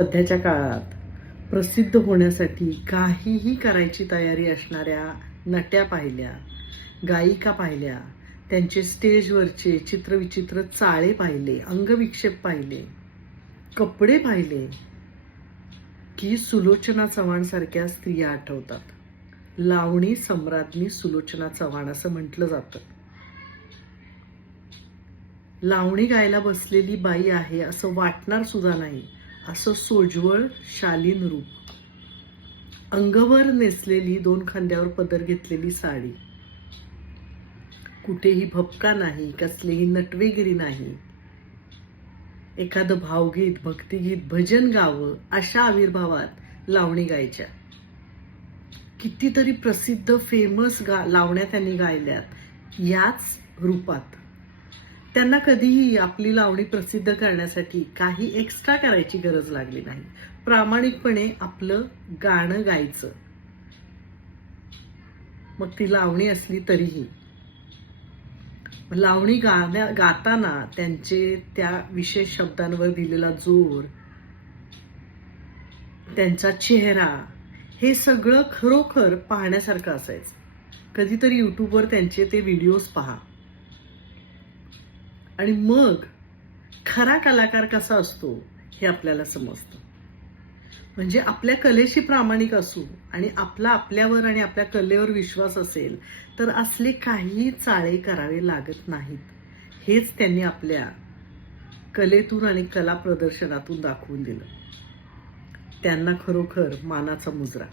सध्याच्या काळात प्रसिद्ध होण्यासाठी काहीही करायची तयारी असणाऱ्या नट्या पाहिल्या गायिका पाहिल्या त्यांचे स्टेजवरचे चित्रविचित्र चाळे पाहिले अंगविक्षेप पाहिले कपडे पाहिले की सुलोचना चव्हाण सारख्या स्त्रिया आठवतात. लावणी सम्राज्ञी सुलोचना चव्हाण असं म्हटलं जातं. लावणी गायला बसलेली बाई आहे असं वाटणार सुद्धा नाही. असं सोज्वळ शालीन रूप. अंगभर नेसलेली दोन खांद्यावर पदर घेतलेली साडी. कुठेही भपका नाही कसलीही नटवेगिरी नाही. एखादं भावगीत भक्तिगीत भजन गावं अशा आविर्भावात लावणी गायच्या. कितीतरी प्रसिद्ध फेमस गा लावण्या त्यांनी गायल्यात. याच रूपात. त्यांना कधीही आपली लावणी प्रसिद्ध करण्यासाठी काही एक्स्ट्रा करायची गरज लागली नाही. प्रामाणिकपणे आपलं गाणं गायचं. मग ती लावणी असली तरीही. लावणी गाण्या गाताना त्यांचे त्या विशेष शब्दांवर दिलेला जोर त्यांचा चेहरा हे सगळं खरोखर पाहण्यासारखं असायचं. कधीतरी यूट्यूबवर त्यांचे ते व्हिडिओज पहा. आणि मग खरा कलाकार कसा असतो हे आपल्याला समजतं. म्हणजे आपल्या कलेशी प्रामाणिक असू आणि आपला आपल्यावर आणि आपल्या कलेवर विश्वास असेल तर असले काही चाळे करावे लागत नाहीत. हेच त्यांनी आपल्या कलेतून आणि कला प्रदर्शनातून दाखवून दिलं. त्यांना खरोखर मानाचा मुजरा.